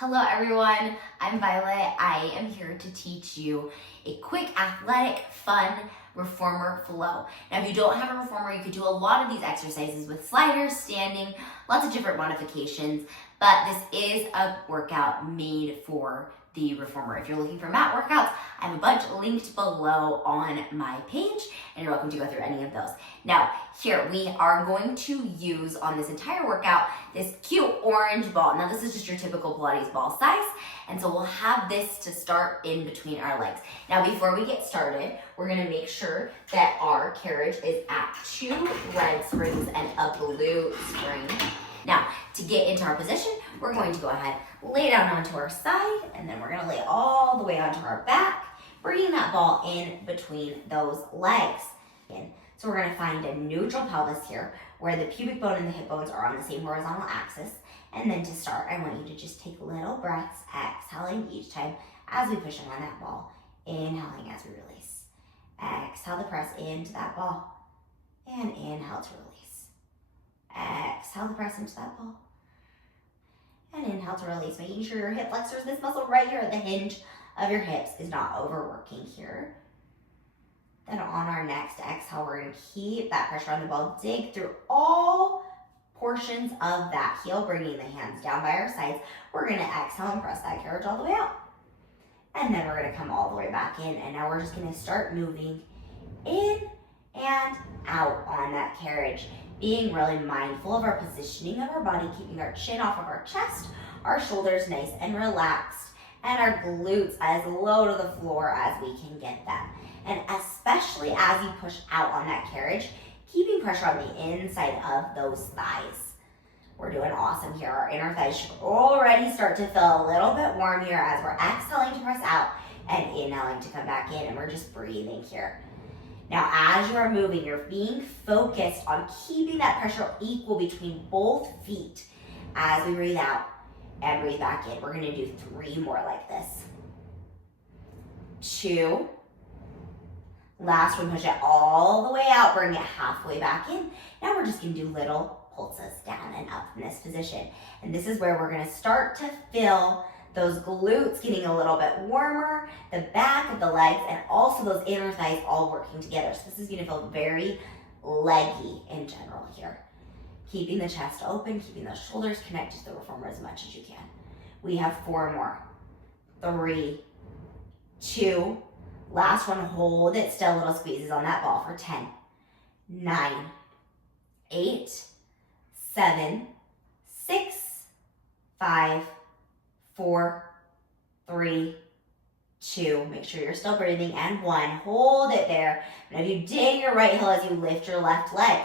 Hello everyone, I'm Violet. I am here to teach you a quick, athletic, fun reformer flow. Now if you don't have a reformer, you could do a lot of these exercises with sliders, standing, lots of different modifications, but this is a workout made for the reformer. If you're looking for mat workouts, I have a bunch linked below on my page, and you're welcome to go through any of those. Now, here we are going to use on this entire workout this cute orange ball. Now, this is just your typical Pilates ball size, and so we'll have this to start in between our legs. Now, before we get started, we're gonna make sure that our carriage is at 2 leg springs and a glute spring. Now, to get into our position, we're going to go ahead, lay down onto our side, and then we're gonna lay all the way onto our back, bringing that ball in between those legs. So we're gonna find a neutral pelvis here, where the pubic bone and the hip bones are on the same horizontal axis. And then to start, I want you to just take little breaths, exhaling each time as we push on that ball. Inhaling as we release. Exhale to press into that ball, and inhale to release. Exhale to press into that ball, and inhale to release, making sure your hip flexors, this muscle right here at the hinge of your hips, is not overworking here. Then on our next exhale, we're gonna keep that pressure on the ball, dig through all portions of that heel, bringing the hands down by our sides. We're gonna exhale and press that carriage all the way out. And then we're gonna come all the way back in, and now we're just gonna start moving in and out on that carriage, being really mindful of our positioning of our body, keeping our chin off of our chest, our shoulders nice and relaxed, and our glutes as low to the floor as we can get them. And especially as you push out on that carriage, keeping pressure on the inside of those thighs. We're doing awesome here. Our inner thighs should already start to feel a little bit warm here as we're exhaling to press out and inhaling to come back in, and we're just breathing here. Now, as you are moving, you're being focused on keeping that pressure equal between both feet as we breathe out and breathe back in. We're gonna do 3 more like this. 2. Last one, push it all the way out, bring it halfway back in. Now we're just gonna do little pulses down and up in this position. And this is where we're gonna start to feel those glutes getting a little bit warmer, the back of the legs, and also those inner thighs all working together. So this is gonna feel very leggy in general here. Keeping the chest open, keeping those shoulders connected to the reformer as much as you can. We have 4 more. 3, 2, last one, hold it still, little squeezes on that ball for 10, 9, 8, 7, 6, 5, 4, 3, 2. Make sure you're still breathing, and 1. Hold it there. Now if you dig your right heel as you lift your left leg,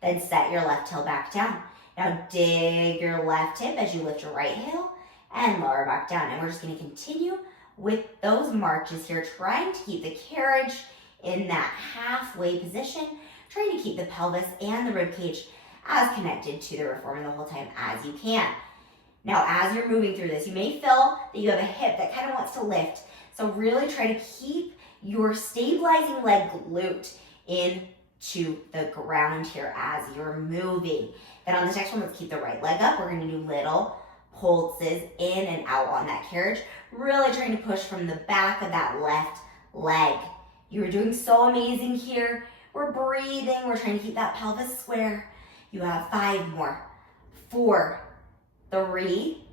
then set your left heel back down. Now dig your left hip as you lift your right heel and lower back down. And we're just gonna continue with those marches here, trying to keep the carriage in that halfway position, trying to keep the pelvis and the rib cage as connected to the reformer the whole time as you can. Now, as you're moving through this, you may feel that you have a hip that kind of wants to lift. So really try to keep your stabilizing leg glute into the ground here as you're moving. Then on this next one, let's keep the right leg up. We're gonna do little pulses in and out on that carriage, really trying to push from the back of that left leg. You are doing so amazing here. We're breathing, we're trying to keep that pelvis square. You have 5 more. 4, 3,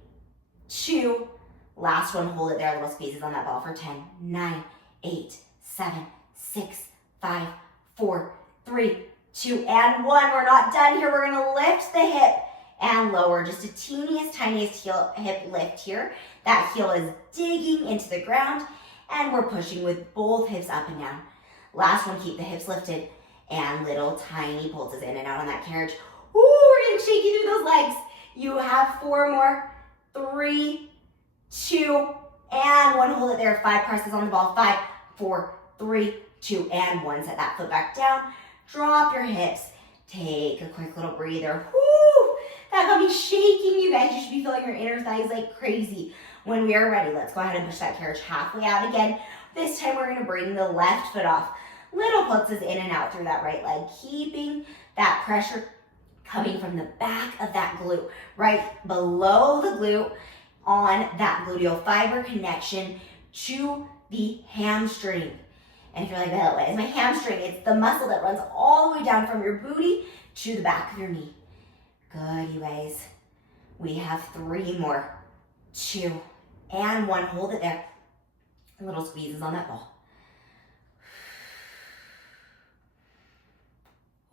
2, last one, hold it there, little squeezes on that ball for 10, 9, 8, 7, 6, 5, 4, 3, 2, and 1. We're not done here. We're gonna lift the hip and lower, just a tiniest hip lift here. That heel is digging into the ground, and we're pushing with both hips up and down. Last one, keep the hips lifted, and little tiny pulses in and out on that carriage. Ooh, we're gonna shake you through those legs. You have 4 more. 3, 2, and 1. Hold it there. 5 presses on the ball. 5, 4, 3, 2, and 1. Set that foot back down. Drop your hips. Take a quick little breather. Woo! That got me shaking, you guys. You should be feeling your inner thighs like crazy. When we are ready, let's go ahead and push that carriage halfway out again. This time we're gonna bring the left foot off. Little pulses in and out through that right leg, keeping that pressure coming from the back of that glute, right below the glute, on that gluteal fiber connection to the hamstring. And if you're like, by the way, is my hamstring? It's the muscle that runs all the way down from your booty to the back of your knee. Good, you guys. We have 3 more. 2 and 1. Hold it there. Little squeezes on that ball.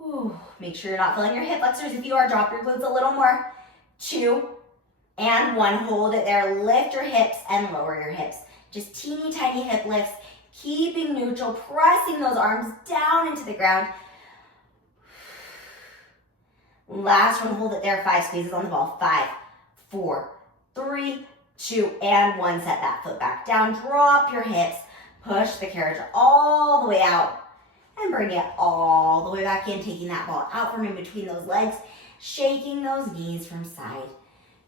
Ooh, make sure you're not feeling your hip flexors. If you are, drop your glutes a little more. 2 and 1. Hold it there. Lift your hips and lower your hips. Just teeny tiny hip lifts. Keeping neutral, pressing those arms down into the ground. Last one, hold it there. 5 squeezes on the ball. 5, 4, 3, 2, and 1. Set that foot back down. Drop your hips. Push the carriage all the way out. And bring it all the way back in. Taking that ball out from in between those legs. Shaking those knees from side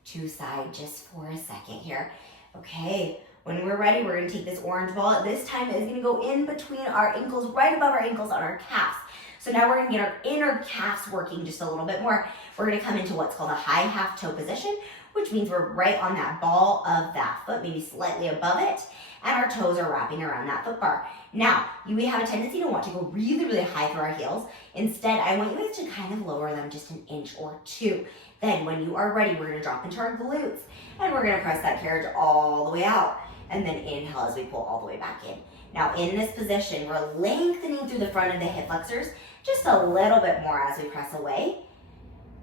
to side just for a second here. Okay. When we're ready, we're going to take this orange ball. This time it's going to go in between our ankles, right above our ankles on our calves. So now we're going to get our inner calves working just a little bit more. We're going to come into what's called a high half toe position, which means we're right on that ball of that foot, maybe slightly above it, and our toes are wrapping around that foot bar. Now, we have a tendency to want to go really, really high through our heels. Instead, I want you guys to kind of lower them just an inch or 2. Then when you are ready, we're going to drop into our glutes, and we're going to press that carriage all the way out. And then inhale as we pull all the way back in. Now in this position, we're lengthening through the front of the hip flexors just a little bit more as we press away.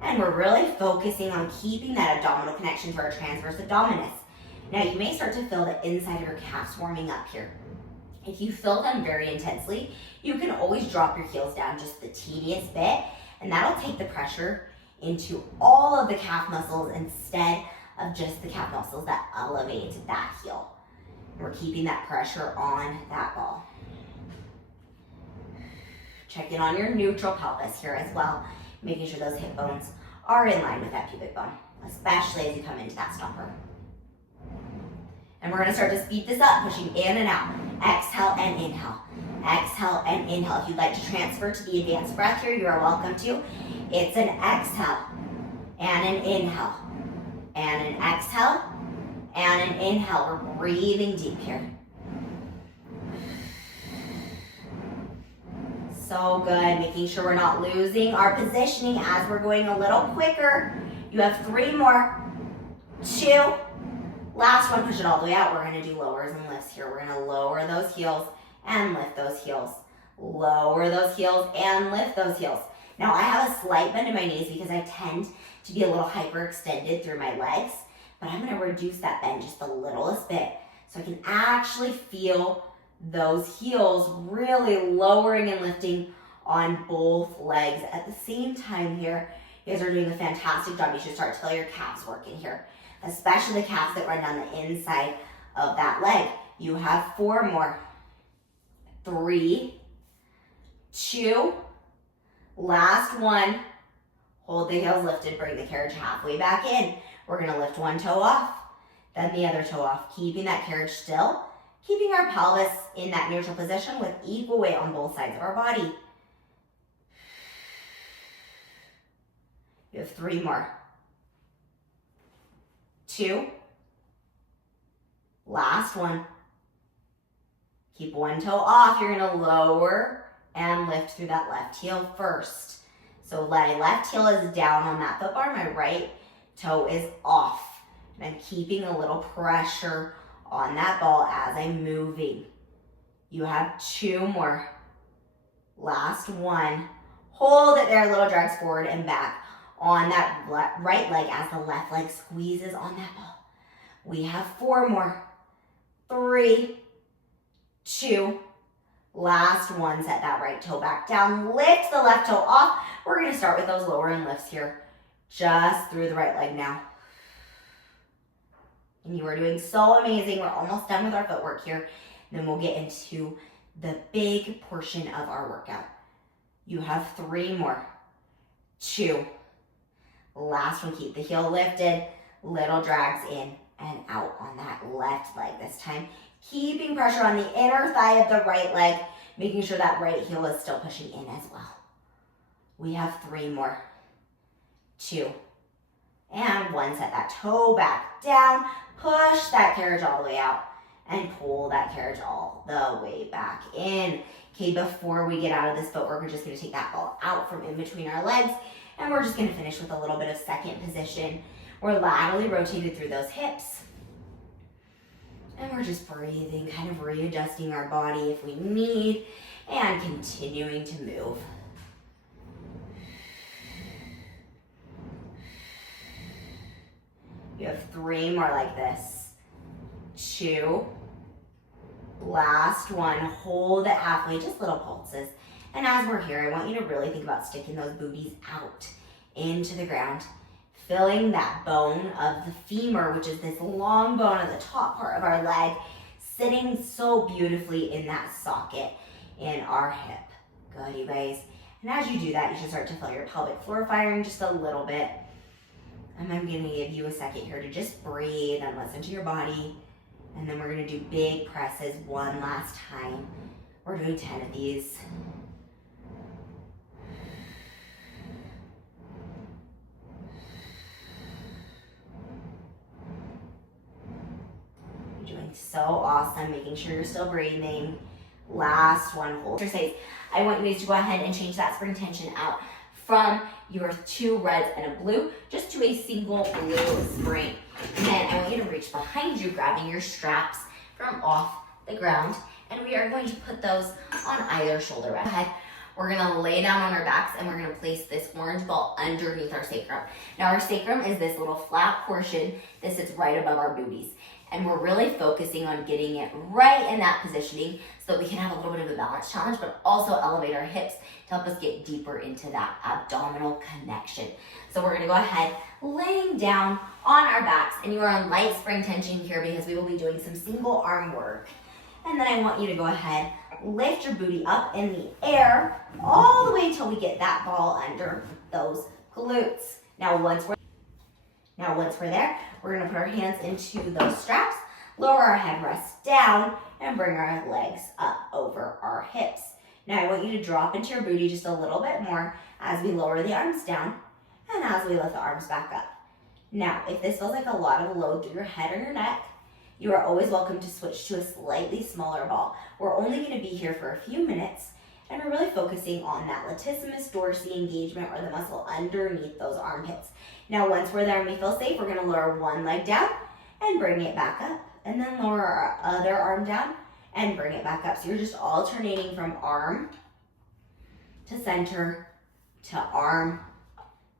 And we're really focusing on keeping that abdominal connection to our transverse abdominis. Now you may start to feel the inside of your calves warming up here. If you feel them very intensely, you can always drop your heels down just the teeniest bit, and that'll take the pressure into all of the calf muscles instead of just the calf muscles that elevate that heel. We're keeping that pressure on that ball. Check in on your neutral pelvis here as well, making sure those hip bones are in line with that pubic bone, especially as you come into that stopper. And we're gonna start to speed this up, pushing in and out. Exhale and inhale. Exhale and inhale. If you'd like to transfer to the advanced breath here, you are welcome to. It's an exhale and an inhale and an exhale and an inhale. We're breathing deep here. So good, making sure we're not losing our positioning as we're going a little quicker. You have 3 more. 2. Last one, push it all the way out. We're gonna do lowers and lifts here. We're gonna lower those heels and lift those heels. Lower those heels and lift those heels. Now I have a slight bend in my knees because I tend to be a little hyperextended through my legs. But I'm gonna reduce that bend just the littlest bit so I can actually feel those heels really lowering and lifting on both legs at the same time here. You guys are doing a fantastic job. You should start to feel your calves working here, especially the calves that run down the inside of that leg. You have 4 more. 3, 2, last one. Hold the heels lifted, bring the carriage halfway back in. We're gonna lift one toe off, then the other toe off, keeping that carriage still, keeping our pelvis in that neutral position with equal weight on both sides of our body. You have 3 more. 2, last one. Keep one toe off. You're gonna lower and lift through that left heel first. So my left heel is down on that foot bar, my right toe is off. And I'm keeping a little pressure on that ball as I'm moving. You have 2 more. Last one. Hold it there, little drags forward and back on that right leg as the left leg squeezes on that ball. We have 4 more. 3, 2, last one. Set that right toe back down. Lift the left toe off. We're gonna start with those lower and lifts here. Just through the right leg now. And you are doing so amazing. We're almost done with our footwork here. Then we'll get into the big portion of our workout. You have 3 more. 2. Last one, keep the heel lifted. Little drags in and out on that left leg this time. Keeping pressure on the inner thigh of the right leg, making sure that right heel is still pushing in as well. We have 3 more. 2 And one, set that toe back down, push that carriage all the way out, and pull that carriage all the way back in. Okay, before we get out of this footwork, we're just gonna take that ball out from in between our legs, and we're just gonna finish with a little bit of second position. We're laterally rotated through those hips. And we're just breathing, kind of readjusting our body if we need, and continuing to move. You have 3 more like this. 2. Last one. Hold it halfway, just little pulses. And as we're here, I want you to really think about sticking those booties out into the ground, filling that bone of the femur, which is this long bone at the top part of our leg, sitting so beautifully in that socket in our hip. Good, you guys. And as you do that, you should start to feel your pelvic floor firing just a little bit. And I'm gonna give you a second here to just breathe and listen to your body. And then we're gonna do big presses one last time. We're doing 10 of these. You're doing so awesome, making sure you're still breathing. Last one, hold. Exercise. I want you guys to go ahead and change that spring tension out from your 2 reds and a blue just to a single blue spring. And then I want you to reach behind you, grabbing your straps from off the ground. And we are going to put those on either shoulder. Go ahead. We're gonna lay down on our backs and we're gonna place this orange ball underneath our sacrum. Now our sacrum is this little flat portion that sits right above our booties. And we're really focusing on getting it right in that positioning so that we can have a little bit of a balance challenge, but also elevate our hips to help us get deeper into that abdominal connection. So we're gonna go ahead, laying down on our backs, and you are on light spring tension here because we will be doing some single arm work. And then I want you to go ahead, lift your booty up in the air all the way till we get that ball under those glutes. Now once we're there, we're gonna put our hands into those straps, lower our headrest down, and bring our legs up over our hips. Now I want you to drop into your booty just a little bit more as we lower the arms down and as we lift the arms back up. Now, if this feels like a lot of load through your head or your neck, you are always welcome to switch to a slightly smaller ball. We're only gonna be here for a few minutes, and we're really focusing on that latissimus dorsi engagement, or the muscle underneath those armpits. Now, once we're there and we feel safe, we're gonna lower one leg down and bring it back up, and then lower our other arm down and bring it back up. So you're just alternating from arm to center to arm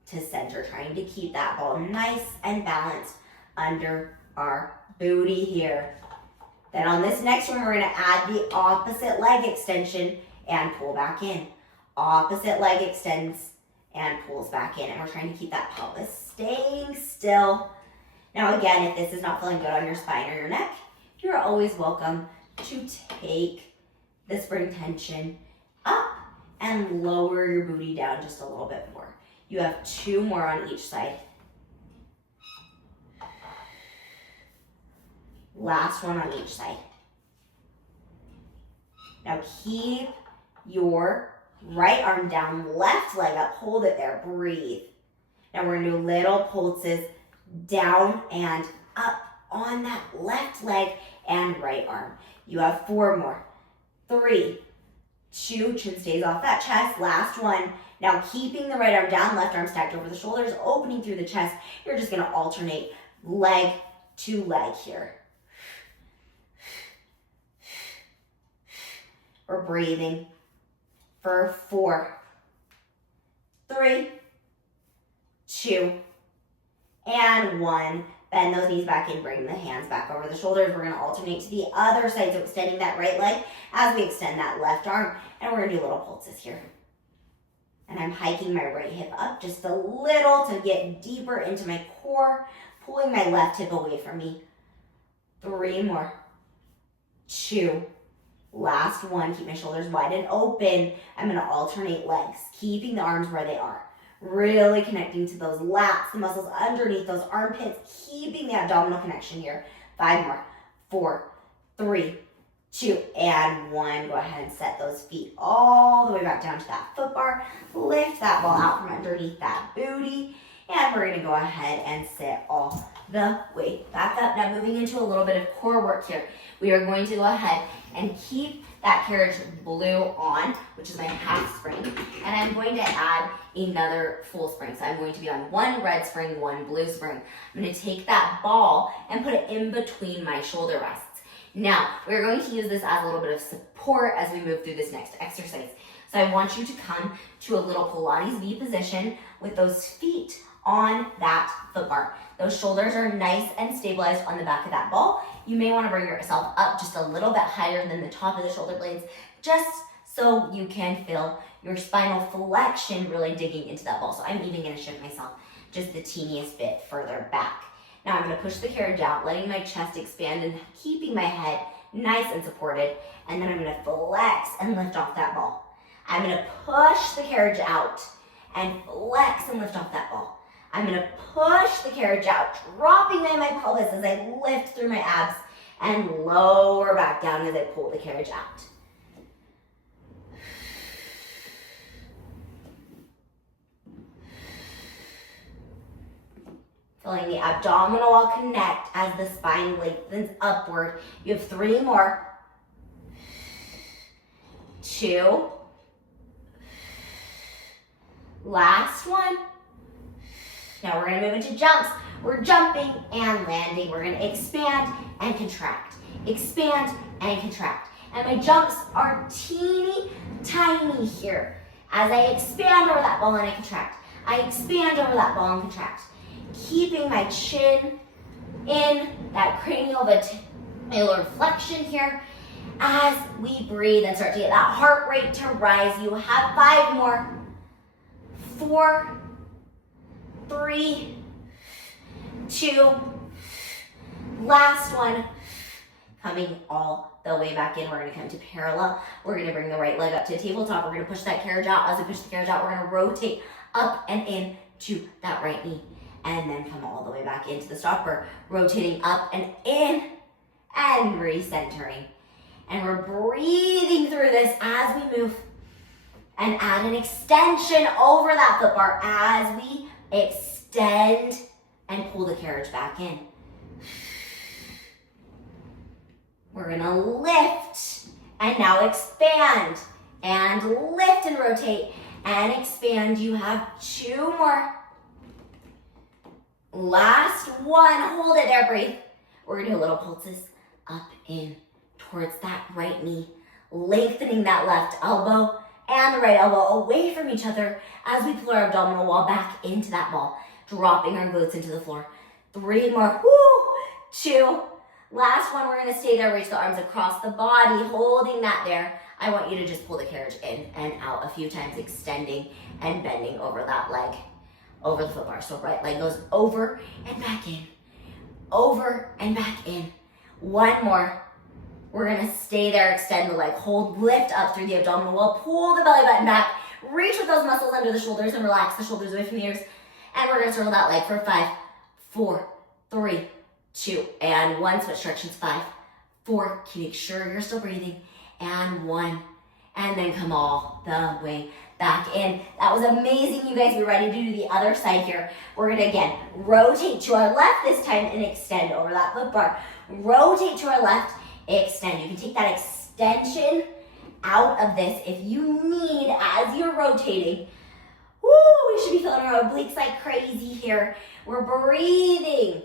to center, trying to keep that ball nice and balanced under our booty here. Then on this next one, we're gonna add the opposite leg extension and pull back in. Opposite leg extends and pulls back in, and we're trying to keep that pelvis staying still. Now again, if this is not feeling good on your spine or your neck, you're always welcome to take the spring tension up and lower your booty down just a little bit more. You have 2 more on each side. Last one on each side. Now keep your right arm down, left leg up, hold it there, breathe. Now we're gonna do little pulses down and up on that left leg and right arm. You have 4 more. 3, 2, chin stays off that chest. Last one. Now keeping the right arm down, left arm stacked over the shoulders, opening through the chest. You're just gonna alternate leg to leg here. We're breathing for 4, 3, 2, and 1. Bend those knees back in, bring the hands back over the shoulders. We're gonna alternate to the other side, so extending that right leg as we extend that left arm, and we're gonna do little pulses here. And I'm hiking my right hip up just a little to get deeper into my core, pulling my left hip away from me. 3 more, 2, last one. Keep my shoulders wide and open. I'm gonna alternate legs, keeping the arms where they are. Really connecting to those lats, the muscles underneath those armpits, keeping the abdominal connection here. 5 more, 4, 3, 2, and 1. Go ahead and set those feet all the way back down to that foot bar. Lift that ball out from underneath that booty. And we're gonna go ahead and sit all the way back up. Now moving into a little bit of core work here. We are going to go ahead and keep that carriage blue on, which is my half spring, and I'm going to add another full spring. So I'm going to be on one red spring, one blue spring. I'm going to take that ball and put it in between my shoulder rests. Now, we're going to use this as a little bit of support as we move through this next exercise. So I want you to come to a little Pilates V position with those feet on that foot bar. Those shoulders are nice and stabilized on the back of that ball. You may want to bring yourself up just a little bit higher than the top of the shoulder blades, just so you can feel your spinal flexion really digging into that ball. So I'm even going to shift myself just the teeniest bit further back. Now I'm going to push the carriage out, letting my chest expand and keeping my head nice and supported. And then I'm going to flex and lift off that ball. I'm going to push the carriage out and flex and lift off that ball. I'm going to push the carriage out, dropping my pelvis as I lift through my abs and lower back down as I pull the carriage out. Feeling the abdominal wall connect as the spine lengthens upward. You have 3 more. 2. Last one. Now we're going to move into jumps. We're jumping and landing. We're going to expand and contract. Expand and contract. And my jumps are teeny tiny here. As I expand over that ball and I contract. I expand over that ball and contract. Keeping my chin in that cranial-vitellar flexion here. As we breathe and start to get that heart rate to rise, you have 5 more. 4, 3, 2, last one. Coming all the way back in, we're going to come to parallel. We're going to bring the right leg up to tabletop. We're going to push that carriage out. As we push the carriage out, we're going to rotate up and in to that right knee. And then come all the way back into the stopper, rotating up and in and recentering. And we're breathing through this as we move. And add an extension over that foot bar as we extend and pull the carriage back in. We're gonna lift and now expand and lift and rotate and expand. You have 2 more. Last one, hold it there, breathe. We're gonna do a little pulses up in towards that right knee, lengthening that left elbow and the right elbow away from each other as we pull our abdominal wall back into that ball, dropping our glutes into the floor. 3 more, 2. Last one, we're gonna stay there, reach the arms across the body, holding that there. I want you to just pull the carriage in and out a few times, extending and bending over that leg, over the foot bar. So right leg goes over and back in, over and back in. 1 more. We're gonna stay there, extend the leg, hold, lift up through the abdominal wall, pull the belly button back, reach with those muscles under the shoulders and relax the shoulders away from the ears. And we're gonna circle that leg for 5, 4, 3, 2, and 1. Switch directions, 5, 4. Make sure you're still breathing. And 1. And then come all the way back in. That was amazing, you guys. We're ready to do the other side here. We're gonna, again, rotate to our left this time and extend over that foot bar. Rotate to our left, extend. You can take that extension out of this if you need as you're rotating. Woo, we should be feeling our obliques like crazy here. We're breathing.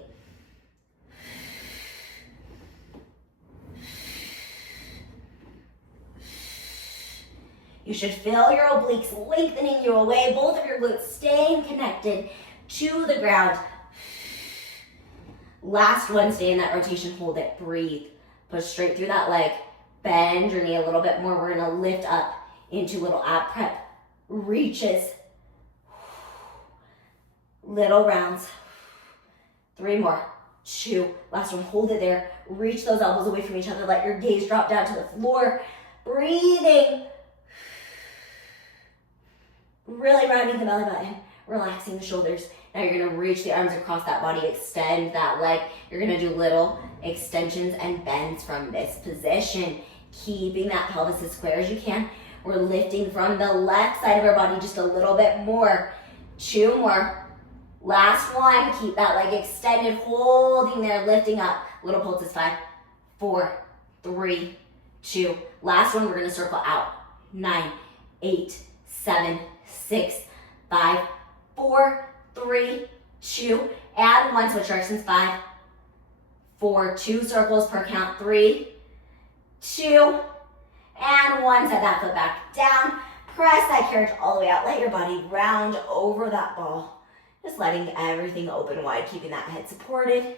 You should feel your obliques lengthening you away, both of your glutes staying connected to the ground. Last one, stay in that rotation, hold it, breathe. Push straight through that leg, bend your knee a little bit more. We're gonna lift up into little ab prep, reaches, little rounds. 3 more, 2, last one, hold it there. Reach those elbows away from each other, let your gaze drop down to the floor. Breathing. Really rounding the belly button, relaxing the shoulders. Now you're gonna reach the arms across that body, extend that leg. You're gonna do little extensions and bends from this position, keeping that pelvis as square as you can. We're lifting from the left side of our body just a little bit more. 2 more. Last one, keep that leg extended, holding there, lifting up. Little pulses, 5, 4, 3, 2. Last one, we're gonna circle out. 9, 8, 7, 6, 5, 4, 3, 2, and 1. Switch directions, 5, 4, 2 circles per count, 3, 2, and 1. Set that foot back down. Press that carriage all the way out. Let your body round over that ball. Just letting everything open wide, keeping that head supported.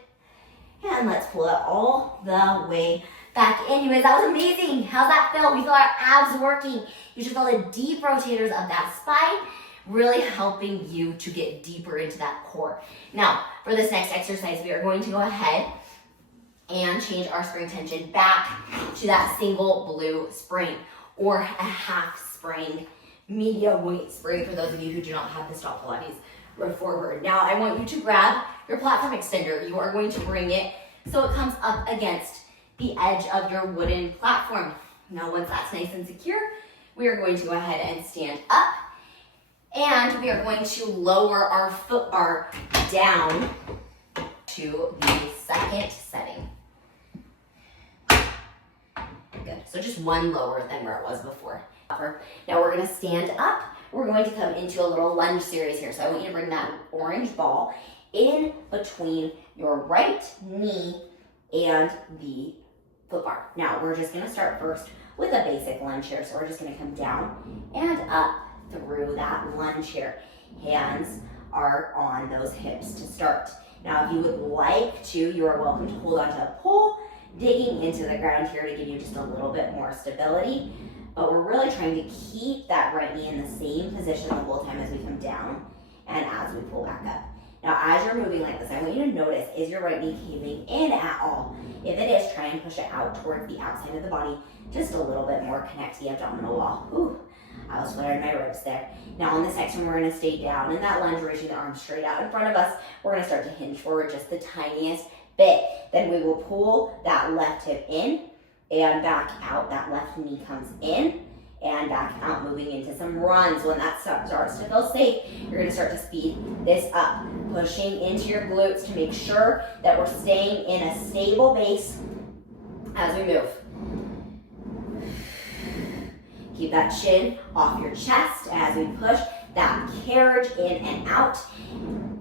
And let's pull it all the way back in. You guys, that was amazing. How's that feel? We feel our abs working. You should feel the deep rotators of that spine, really helping you to get deeper into that core. Now, for this next exercise, we are going to go ahead and change our spring tension back to that single blue spring or a half spring, medium weight spring for those of you who do not have the stop Pilates. Roll forward. Now I want you to grab your platform extender. You are going to bring it so it comes up against the edge of your wooden platform. Now once that's nice and secure, we are going to go ahead and stand up, and we are going to lower our foot bar down to the second setting. Good. So just one lower than where it was before. Now we're going to stand up. We're going to come into a little lunge series here. So I want you to bring that orange ball in between your right knee and the foot bar. Now we're just going to start first with a basic lunge here. So we're just going to come down and up through that lunge here. Hands are on those hips to start. Now if you would like to, you are welcome to hold onto a pole, digging into the ground here to give you just a little bit more stability. But we're really trying to keep that right knee in the same position the whole time as we come down and as we pull back up. Now, as you're moving like this, I want you to notice, is your right knee caving in at all? If it is, try and push it out towards the outside of the body just a little bit more. Connect the abdominal wall. Ooh, I was flaring my ribs there. Now, on this next one, we're going to stay down in that lunge, reaching the arms straight out in front of us. We're going to start to hinge forward just the tiniest bit. Then we will pull that left hip in and back out. That left knee comes in and back out, moving into some runs. When that starts to feel safe, you're going to start to speed this up, pushing into your glutes to make sure that we're staying in a stable base as we move. Keep that chin off your chest as we push that carriage in and out.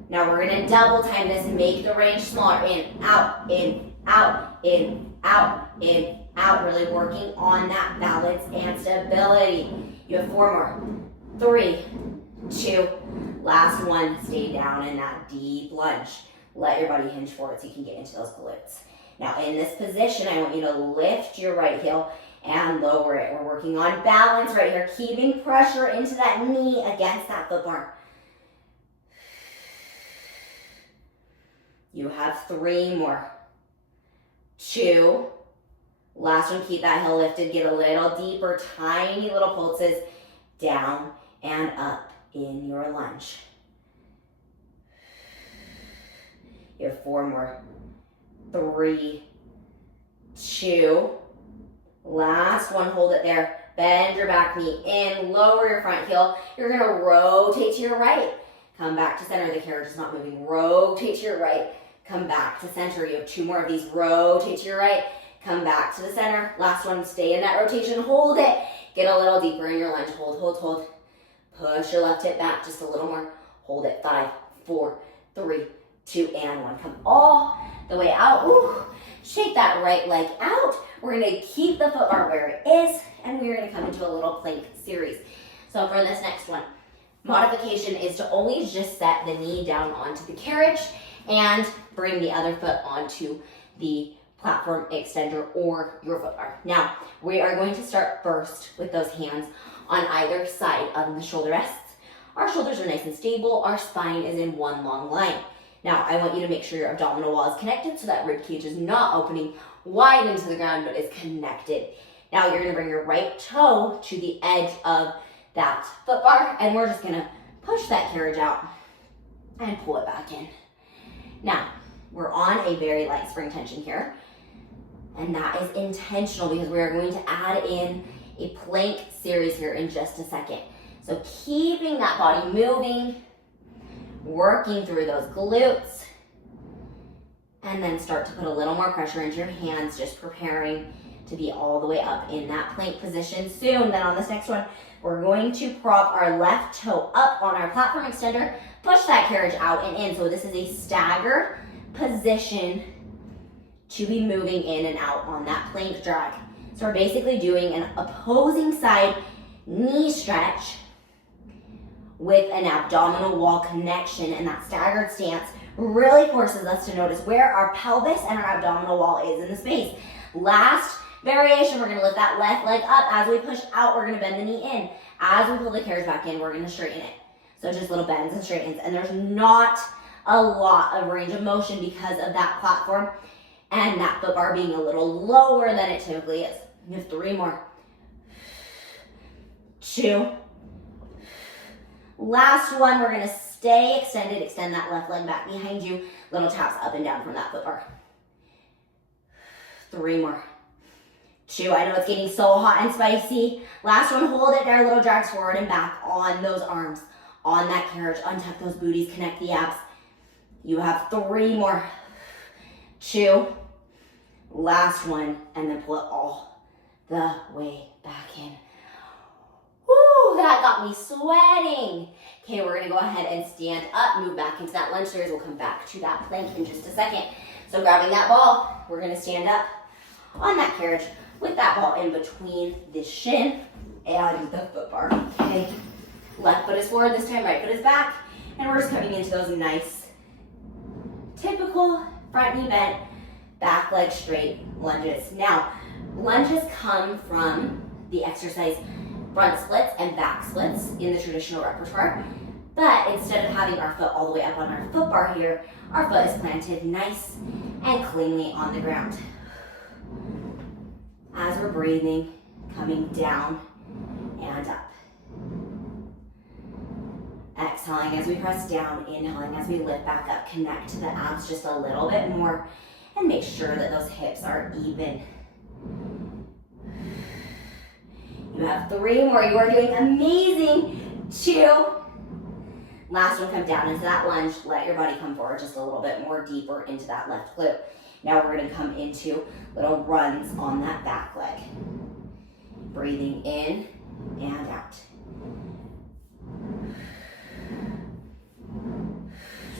Now we're going to double time this and make the range smaller. In, out, in, out, in, out, in, out, really working on that balance and stability. You have 4 more. 3, 2, last one. Stay down in that deep lunge. Let your body hinge forward so you can get into those glutes. Now in this position, I want you to lift your right heel and lower it. We're working on balance right here, keeping pressure into that knee against that foot bar. You have 3 more. 2, last one, keep that heel lifted, get a little deeper, tiny little pulses down and up in your lunge. You have 4 more. 3, 2, last one, hold it there. Bend your back knee in, lower your front heel. You're gonna rotate to your right. Come back to center, the carriage is not moving. Rotate to your right, come back to center. You have 2 more of these, rotate to your right. Come back to the center. Last one, stay in that rotation. Hold it. Get a little deeper in your lunge. Hold, hold, hold. Push your left hip back just a little more. Hold it. 5, 4, 3, 2, and 1. Come all the way out. Ooh. Shake that right leg out. We're going to keep the foot bar where it is, and we're going to come into a little plank series. So for this next one, modification is to only just set the knee down onto the carriage and bring the other foot onto the platform extender or your foot bar. Now, we are going to start first with those hands on either side of the shoulder rests. Our shoulders are nice and stable. Our spine is in one long line. Now, I want you to make sure your abdominal wall is connected so that rib cage is not opening wide into the ground, but is connected. Now, you're going to bring your right toe to the edge of that foot bar, and we're just going to push that carriage out and pull it back in. Now, we're on a very light spring tension here. And that is intentional because we are going to add in a plank series here in just a second. So keeping that body moving, working through those glutes. And then start to put a little more pressure into your hands, just preparing to be all the way up in that plank position soon. Then on this next one, we're going to prop our left toe up on our platform extender, push that carriage out and in. So this is a staggered position to be moving in and out on that plank drag. So we're basically doing an opposing side knee stretch with an abdominal wall connection, and that staggered stance really forces us to notice where our pelvis and our abdominal wall is in the space. Last variation, we're gonna lift that left leg up. As we push out, we're gonna bend the knee in. As we pull the carriage back in, we're gonna straighten it. So just little bends and straightens, and there's not a lot of range of motion because of that platform and that foot bar being a little lower than it typically is. You have 3 more. 2. Last one, we're gonna stay extended, extend that left leg back behind you, little taps up and down from that foot bar. 3 more. 2, I know it's getting so hot and spicy. Last one, hold it there, little drags forward and back on those arms, on that carriage, untuck those booties, connect the abs. You have 3 more. 2, last one, and then pull it all the way back in. Woo, that got me sweating. Okay, we're gonna go ahead and stand up, move back into that lunge series. We'll come back to that plank in just a second. So grabbing that ball, we're gonna stand up on that carriage with that ball in between the shin and the foot bar. Okay, left foot is forward this time, right foot is back, and we're just coming into those nice, typical front knee bent, back leg straight lunges. Now, lunges come from the exercise front splits and back splits in the traditional repertoire, but instead of having our foot all the way up on our foot bar here, our foot is planted nice and cleanly on the ground. As we're breathing, coming down and up. Exhaling as we press down, inhaling as we lift back up. Connect to the abs just a little bit more and make sure that those hips are even. You have 3 more. You are doing amazing. 2. Last one, come down into that lunge. Let your body come forward just a little bit more deeper into that left glute. Now we're going to come into little runs on that back leg. Breathing in and out.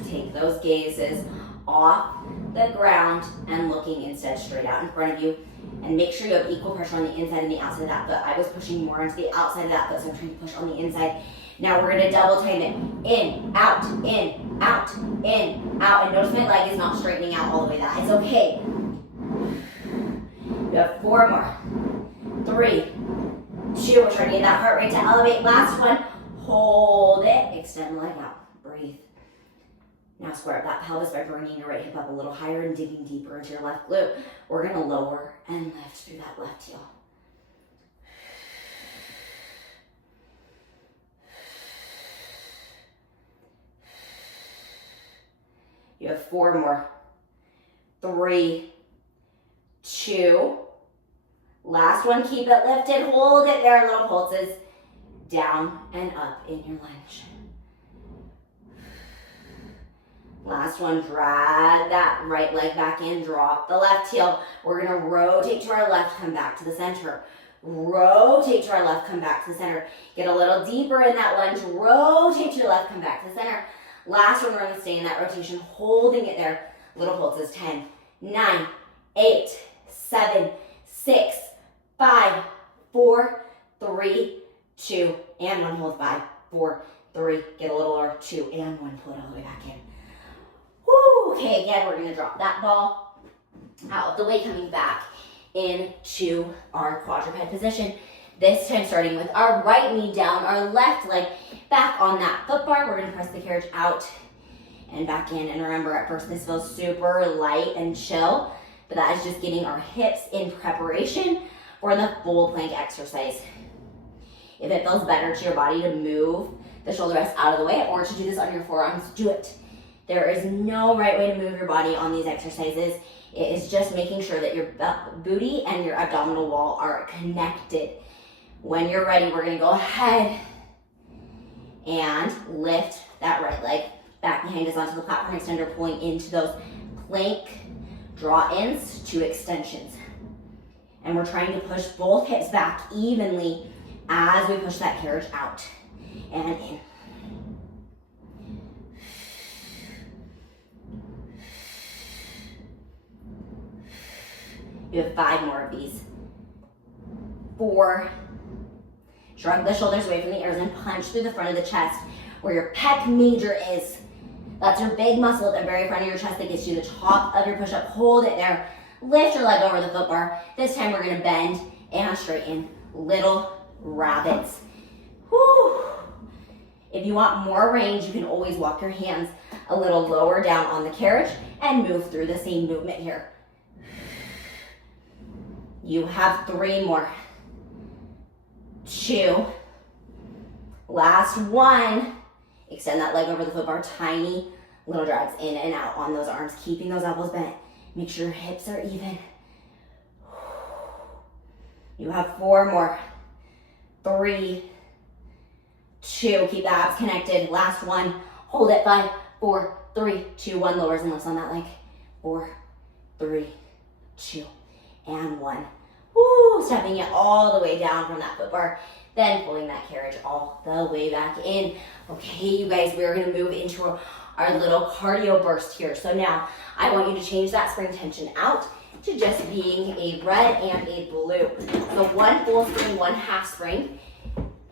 Take those gazes off the ground and looking instead straight out in front of you. And make sure you have equal pressure on the inside and the outside of that foot. I was pushing more onto the outside of that foot, so I'm trying to push on the inside. Now we're gonna double time it. In, out, in, out, in, out. And notice my leg is not straightening out all the way that. It's okay. We have 4 more. 3, 2. We're trying to get that heart rate to elevate. Last one. Hold it. Extend the leg out. Breathe. Now square up that pelvis by bringing your right hip up a little higher and digging deeper into your left glute. We're gonna lower and lift through that left heel. You have 4 more. 3, 2. Last one, keep it lifted. Hold it there, little pulses. Down and up in your lunge. Last one, drag that right leg back in, drop the left heel. We're gonna rotate to our left, come back to the center. Rotate to our left, come back to the center. Get a little deeper in that lunge, rotate to your left, come back to the center. Last one, we're gonna stay in that rotation, holding it there. Little pulses, 10, 9, 8, 7, 6, 5, 4, 3, 2, and 1. Hold 5, 4, 3, get a little lower, 2, and 1. Pull it all the way back in. Woo. Okay, again, we're gonna drop that ball out of the way, coming back into our quadruped position. This time starting with our right knee down, our left leg back on that foot bar. We're gonna press the carriage out and back in. And remember, at first this feels super light and chill, but that is just getting our hips in preparation for the full plank exercise. If it feels better to your body to move the shoulder rest out of the way or to do this on your forearms, do it. There is no right way to move your body on these exercises. It is just making sure that your booty and your abdominal wall are connected. When you're ready, we're gonna go ahead and lift that right leg back behind us onto the platform extender, pulling into those plank draw-ins to extensions. And we're trying to push both hips back evenly as we push that carriage out and in. You have 5 more of these. 4. Shrug the shoulders away from the ears and punch through the front of the chest where your pec major is. That's your big muscle at the very front of your chest that gets you the top of your push-up. Hold it there. Lift your leg over the foot bar. This time we're gonna bend and straighten. Little rabbits. Whew. If you want more range, you can always walk your hands a little lower down on the carriage and move through the same movement here. You have 3 more. 2. Last 1. Extend that leg over the foot bar. Tiny little drags in and out on those arms, keeping those elbows bent. Make sure your hips are even. You have 4 more. 3, 2. Keep the abs connected. Last 1. Hold it. 5, 4, 3, 2, 1. Lowers and lifts on that leg. 4, 3, 2, and 1. Woo, stepping it all the way down from that foot bar, then pulling that carriage all the way back in. Okay, you guys, we're gonna move into our little cardio burst here. So now I want you to change that spring tension out to just being a red and a blue. So 1 full spring, 1 half spring.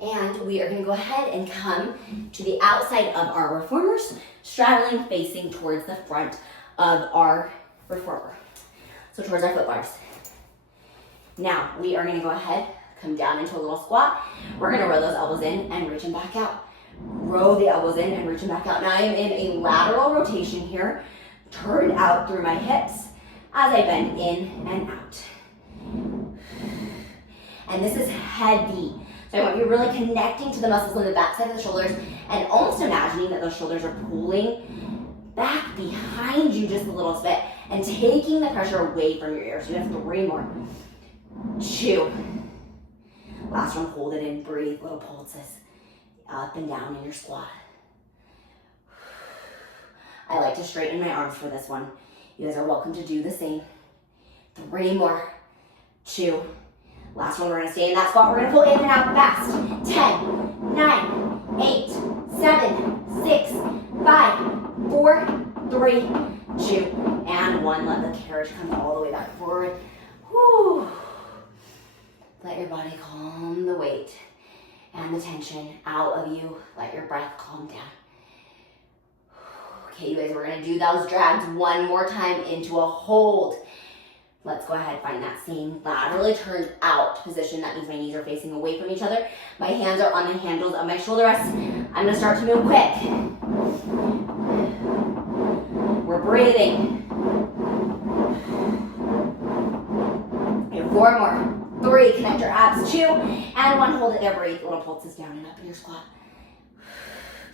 And we are gonna go ahead and come to the outside of our reformers, straddling, facing towards the front of our reformer. So towards our foot bars. Now, we are gonna go ahead, come down into a little squat. We're gonna row those elbows in and reach them back out. Row the elbows in and reach them back out. Now I am in a lateral rotation here, turned out through my hips as I bend in and out. And this is heavy. So I want you really connecting to the muscles on the back side of the shoulders and almost imagining that those shoulders are pulling back behind you just a little bit and taking the pressure away from your ears. You have 3 more. 2. Last one, hold it in, breathe, little pulses. Up and down in your squat. I like to straighten my arms for this one. You guys are welcome to do the same. 3 more. 2. Last one, we're gonna stay in that squat. We're gonna pull in and out fast. 10, 9, 8, 7, 6, 5, 4, 3, 2, and 1. Let the carriage come all the way back forward. Whew. Let your body calm the weight and the tension out of you. Let your breath calm down. Okay, you guys, we're gonna do those drags 1 more time into a hold. Let's go ahead, find that same laterally turned out position. That means my knees are facing away from each other. My hands are on the handles of my shoulder rests. I'm gonna start to move quick. We're breathing. 4 more. 3, connect your abs. 2, and 1, hold it there, breathe. Little pulses down and up in your squat.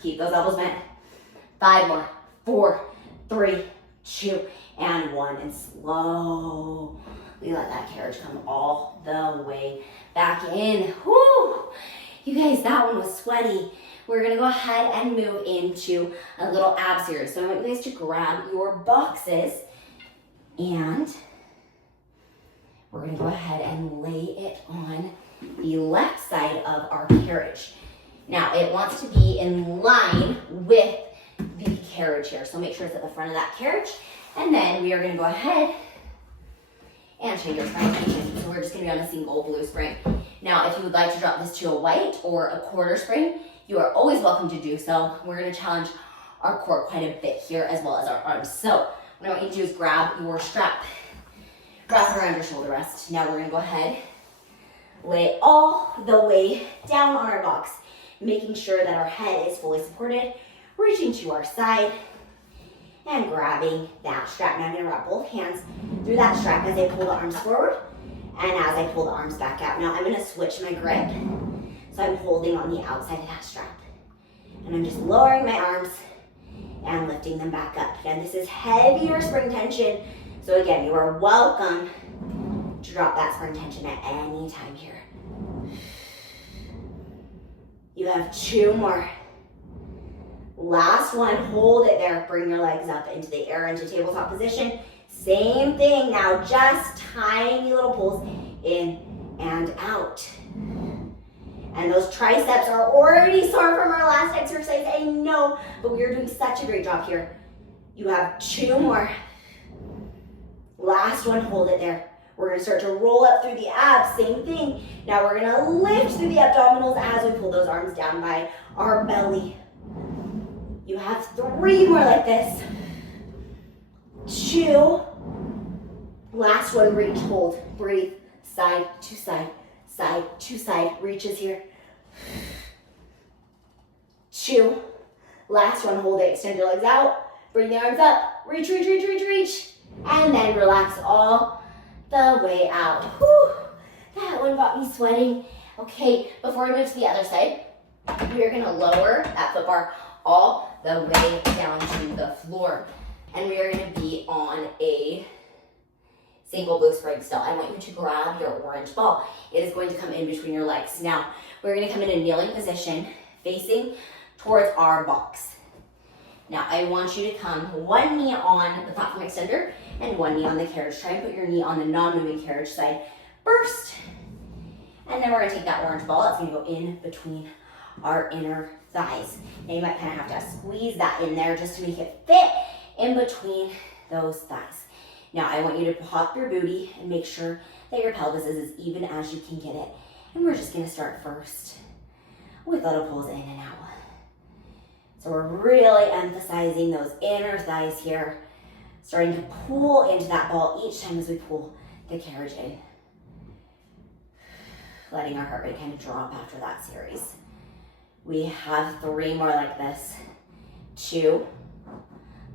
Keep those elbows bent. 5 more. 4, 3, 2, and 1. And slowly let that carriage come all the way back in. Whoo! You guys, that one was sweaty. We're gonna go ahead and move into a little ab series. So I want you guys to grab your boxes and we're gonna go ahead and lay it on the left side of our carriage. Now, it wants to be in line with the carriage here. So make sure it's at the front of that carriage. And then we are gonna go ahead and change our spring tension. So we're just gonna be on a single blue spring. Now, if you would like to drop this to a white or a quarter spring, you are always welcome to do so. We're gonna challenge our core quite a bit here as well as our arms. So what I want you to do is grab your strap. Wrap around your shoulder rest. Now we're gonna go ahead, lay all the way down on our box, making sure that our head is fully supported, reaching to our side, and grabbing that strap. Now I'm gonna wrap both hands through that strap as I pull the arms forward and as I pull the arms back out. Now I'm gonna switch my grip. So I'm holding on the outside of that strap. And I'm just lowering my arms and lifting them back up. And this is heavier spring tension. So again, you are welcome to drop that spring tension at any time here. You have 2 more. Last one, hold it there. Bring your legs up into the air, into tabletop position. Same thing now, just tiny little pulls in and out. And those triceps are already sore from our last exercise, I know, but we are doing such a great job here. You have 2 more. Last one, hold it there. We're gonna start to roll up through the abs, same thing. Now we're gonna lift through the abdominals as we pull those arms down by our belly. You have 3 more like this. 2. Last one, reach, hold, breathe, side to side, side to side, reaches here. 2. Last one, hold it, extend your legs out, bring the arms up, reach, reach, reach, reach, reach, and then relax all the way out. Whew, that one got me sweating. Okay, before we move to the other side, we are gonna lower that foot bar all the way down to the floor. And we are gonna be on a single blue spring still. I want you to grab your orange ball. It is going to come in between your legs. Now, we're gonna come in a kneeling position, facing towards our box. Now, I want you to come one knee on the platform extender and one knee on the carriage. Try and put your knee on the non-moving carriage side first. And then we're gonna take that orange ball. It's gonna go in between our inner thighs. Now, you might kind of have to squeeze that in there just to make it fit in between those thighs. Now, I want you to pop your booty and make sure that your pelvis is as even as you can get it. And we're just gonna start first with little pulls in and out. So we're really emphasizing those inner thighs here, starting to pull into that ball each time as we pull the carriage in. Letting our heart rate kind of drop after that series. We have 3 more like this. 2.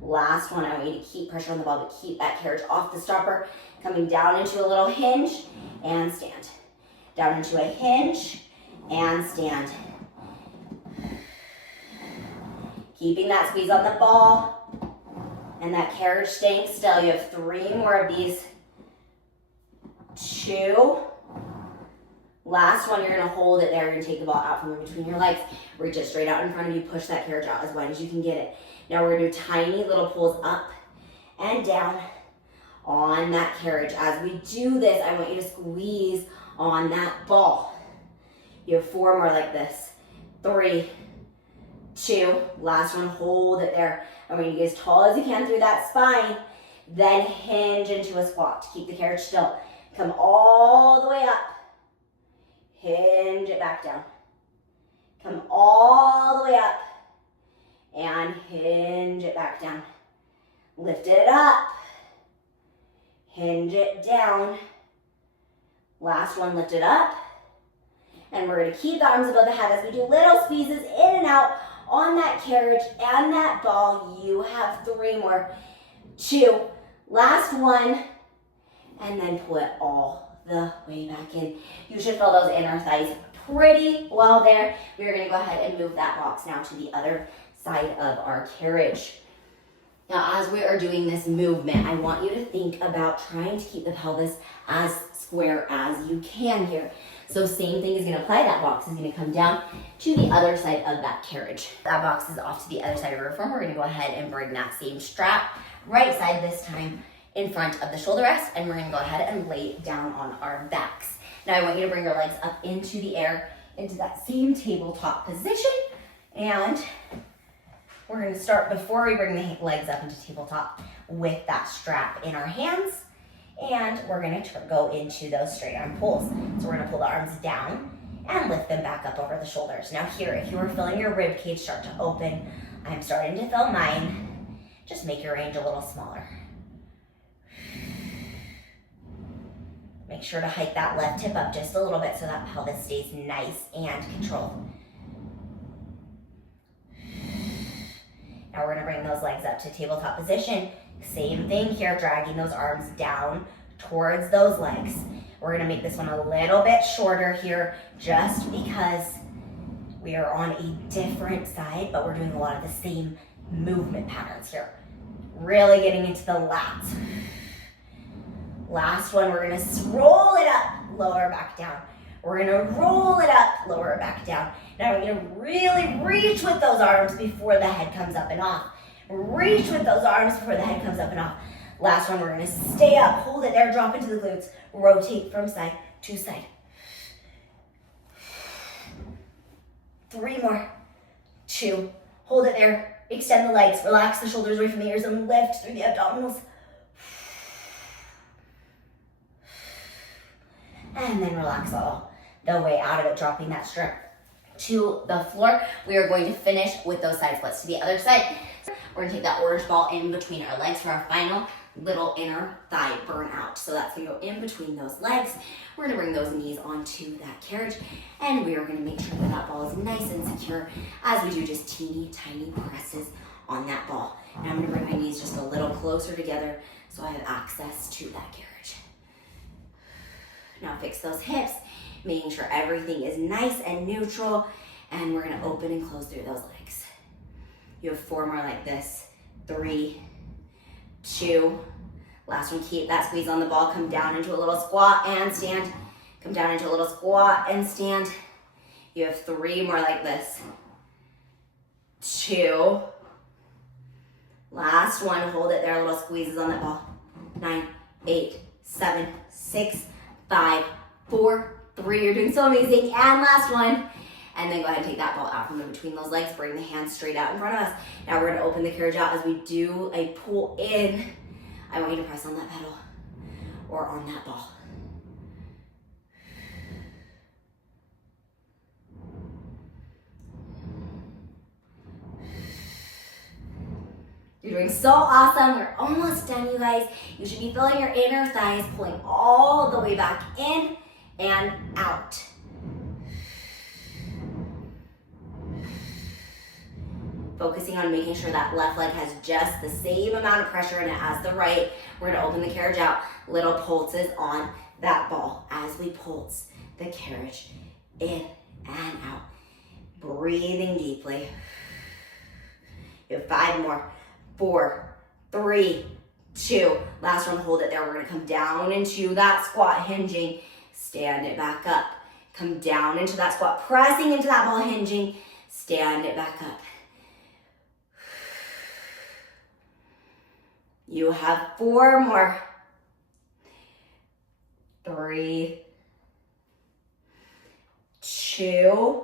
Last one, I want you to keep pressure on the ball, but keep that carriage off the stopper. Coming down into a little hinge and stand. Down into a hinge and stand. Keeping that squeeze on the ball and that carriage staying still. You have 3 more of these. 2. Last one, you're gonna hold it there. You're gonna take the ball out from in between your legs. Reach it straight out in front of you. Push that carriage out as wide as you can get it. Now we're gonna do tiny little pulls up and down on that carriage. As we do this, I want you to squeeze on that ball. You have 4 more like this. 3, 2, last one, hold it there. I want you to get as tall as you can through that spine, then hinge into a squat. Keep the carriage still. Come all the way up. Hinge it back down. Come all the way up and hinge it back down. Lift it up. Hinge it down. Last one, lift it up. And we're gonna keep the arms above the head as we do little squeezes in and out on that carriage and that ball. You have 3 more. 2, last one, and then pull it all the way back in. You should feel those inner thighs pretty well there. We're gonna go ahead and move that box now to the other side of our carriage. Now, as we are doing this movement, I want you to think about trying to keep the pelvis as square as you can here. So same thing is gonna apply. That box is gonna come down to the other side of that carriage. That box is off to the other side of our form. We're gonna go ahead and bring that same strap, right side this time, in front of the shoulder rest, and we're gonna go ahead and lay down on our backs. Now I want you to bring your legs up into the air, into that same tabletop position, and we're gonna start, before we bring the legs up into tabletop, with that strap in our hands, and we're gonna go into those straight arm pulls. So we're gonna pull the arms down and lift them back up over the shoulders. Now here, if you are feeling your rib cage start to open, I'm starting to feel mine. Just make your range a little smaller. Make sure to hike that left hip up just a little bit so that pelvis stays nice and controlled. Now we're gonna bring those legs up to tabletop position. Same thing here, dragging those arms down towards those legs. We're gonna make this one a little bit shorter here just because we are on a different side, but we're doing a lot of the same movement patterns here. Really getting into the lats. Last one, we're gonna roll it up, lower back down. We're gonna roll it up, lower it back down. Now we're gonna really reach with those arms before the head comes up and off. Reach with those arms before the head comes up and off. Last one, we're gonna stay up, hold it there, drop into the glutes, rotate from side to side. 3 more, 2, hold it there, extend the legs, relax the shoulders away from the ears and lift through the abdominals. And then relax all the way out of it, dropping that strip to the floor. We are going to finish with those side splits to the other side. We're gonna take that orange ball in between our legs for our final little inner thigh burnout. So that's gonna go in between those legs. We're gonna bring those knees onto that carriage, and we are gonna make sure that that ball is nice and secure as we do just teeny tiny presses on that ball. Now I'm gonna bring my knees just a little closer together so I have access to that carriage. Now fix those hips, making sure everything is nice and neutral, and we're gonna open and close through those legs. You have 4 more like this. 3, 2, last one, keep that squeeze on the ball, come down into a little squat and stand. Come down into a little squat and stand. You have 3 more like this. 2, last one, hold it there, little squeezes on that ball. 9, 8, 7, 6, 5, 4, 3, you're doing so amazing, and last one. And then go ahead and take that ball out from in between those legs, bring the hands straight out in front of us. Now we're gonna open the carriage out as we do a pull in. I want you to press on that pedal or on that ball. You're doing so awesome. We're almost done, you guys. You should be feeling your inner thighs pulling all the way back in and out. Focusing on making sure that left leg has just the same amount of pressure in it as the right. We're gonna open the carriage out. Little pulses on that ball as we pulse the carriage in and out. Breathing deeply. You have 5 more. 4, 3, 2. Last one, hold it there. We're gonna come down into that squat, hinging. Stand it back up. Come down into that squat, pressing into that ball, hinging. Stand it back up. You have 4 more. 3, 2.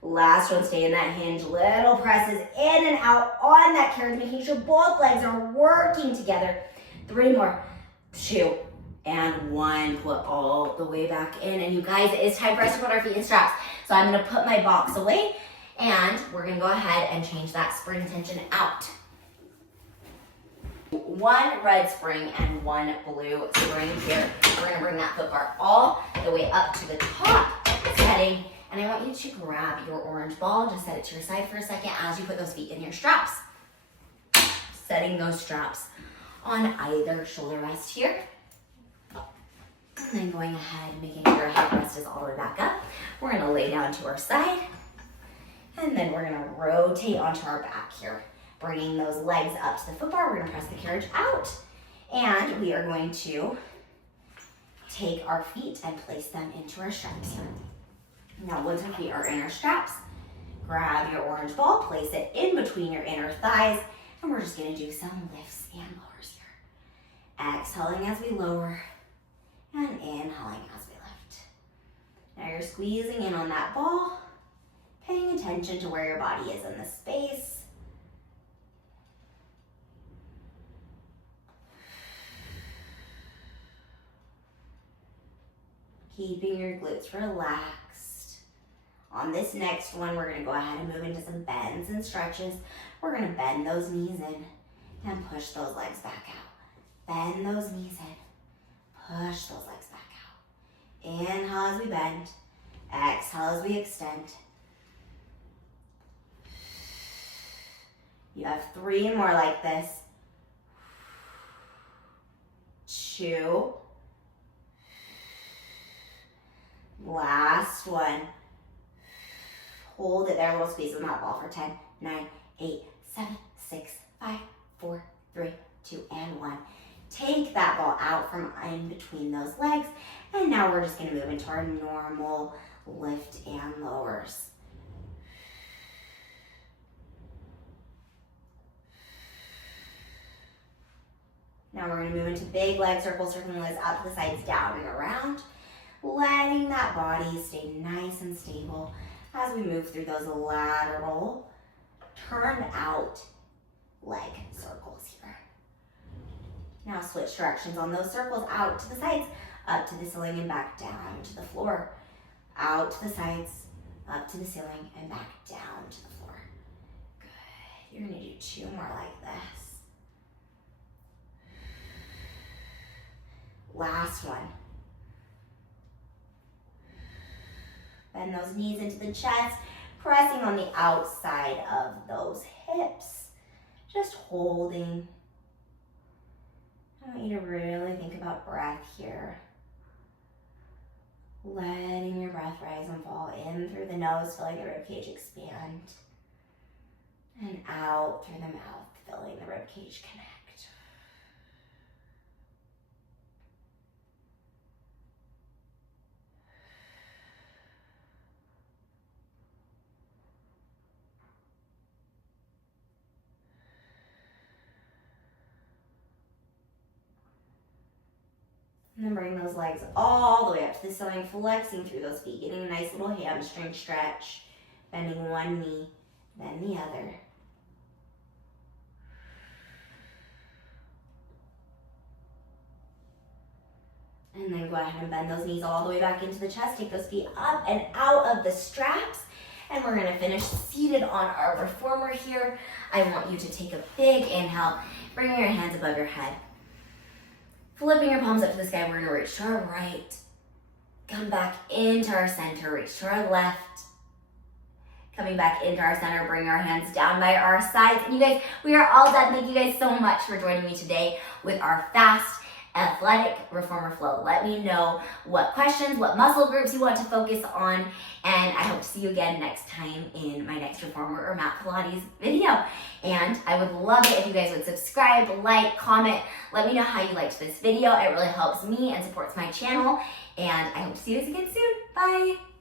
Last one, stay in that hinge. Little presses in and out on that carriage, making sure both legs are working together. 3 more. 2 and 1. Pull it all the way back in. And you guys, it's time for us to put our feet in straps. So I'm gonna put my box away, and we're gonna go ahead and change that spring tension out. 1 red spring and 1 blue spring here. We're gonna bring that foot bar all the way up to the top, setting. And I want you to grab your orange ball, just set it to your side for a second as you put those feet in your straps. Setting those straps on either shoulder rest here. And then going ahead, making sure our head rest is all the way back up. We're gonna lay down to our side. And then we're gonna rotate onto our back here. Bringing those legs up to the foot bar, we're gonna press the carriage out. And we are going to take our feet and place them into our straps here. Now, once our feet are in our straps, grab your orange ball, place it in between your inner thighs, and we're just gonna do some lifts and lowers here. Exhaling as we lower, and inhaling as we lift. Now you're squeezing in on that ball, paying attention to where your body is in the space. Keeping your glutes relaxed. On this next one, we're gonna go ahead and move into some bends and stretches. We're gonna bend those knees in and push those legs back out. Bend those knees in, push those legs back out. Inhale as we bend, exhale as we extend. You have 3 more like this. 2. Last one. Hold it there, a little squeeze on that ball for 10, 9, 8, 7, 6, 5, 4, 3, 2, and 1. Take that ball out from in between those legs. And now we're just gonna move into our normal lift and lowers. Now we're gonna move into big leg circles, circling the legs out to the sides, down and around. Letting that body stay nice and stable as we move through those lateral, turned out leg circles here. Now switch directions on those circles, out to the sides, up to the ceiling and back down to the floor. Out to the sides, up to the ceiling and back down to the floor. Good. You're gonna do 2 more like this. Last one. Bend those knees into the chest, pressing on the outside of those hips. Just holding. I want you to really think about breath here. Letting your breath rise and fall in through the nose, feeling the ribcage expand. And out through the mouth, feeling the ribcage connect. And then bring those legs all the way up to the ceiling, flexing through those feet, getting a nice little hamstring stretch, bending one knee, then the other. And then go ahead and bend those knees all the way back into the chest. Take those feet up and out of the straps. And we're gonna finish seated on our reformer here. I want you to take a big inhale, bringing your hands above your head. Flipping your palms up to the sky, we're gonna reach to our right. Come back into our center, reach to our left. Coming back into our center, bring our hands down by our sides. And you guys, we are all done. Thank you guys so much for joining me today with our fast, athletic reformer flow. Let me know what questions, what muscle groups you want to focus on, and I hope to see you again next time in my next reformer or mat Pilates video. And I would love it if you guys would subscribe, like, comment, let me know how you liked this video. It really helps me and supports my channel, and I hope to see you guys again soon. Bye.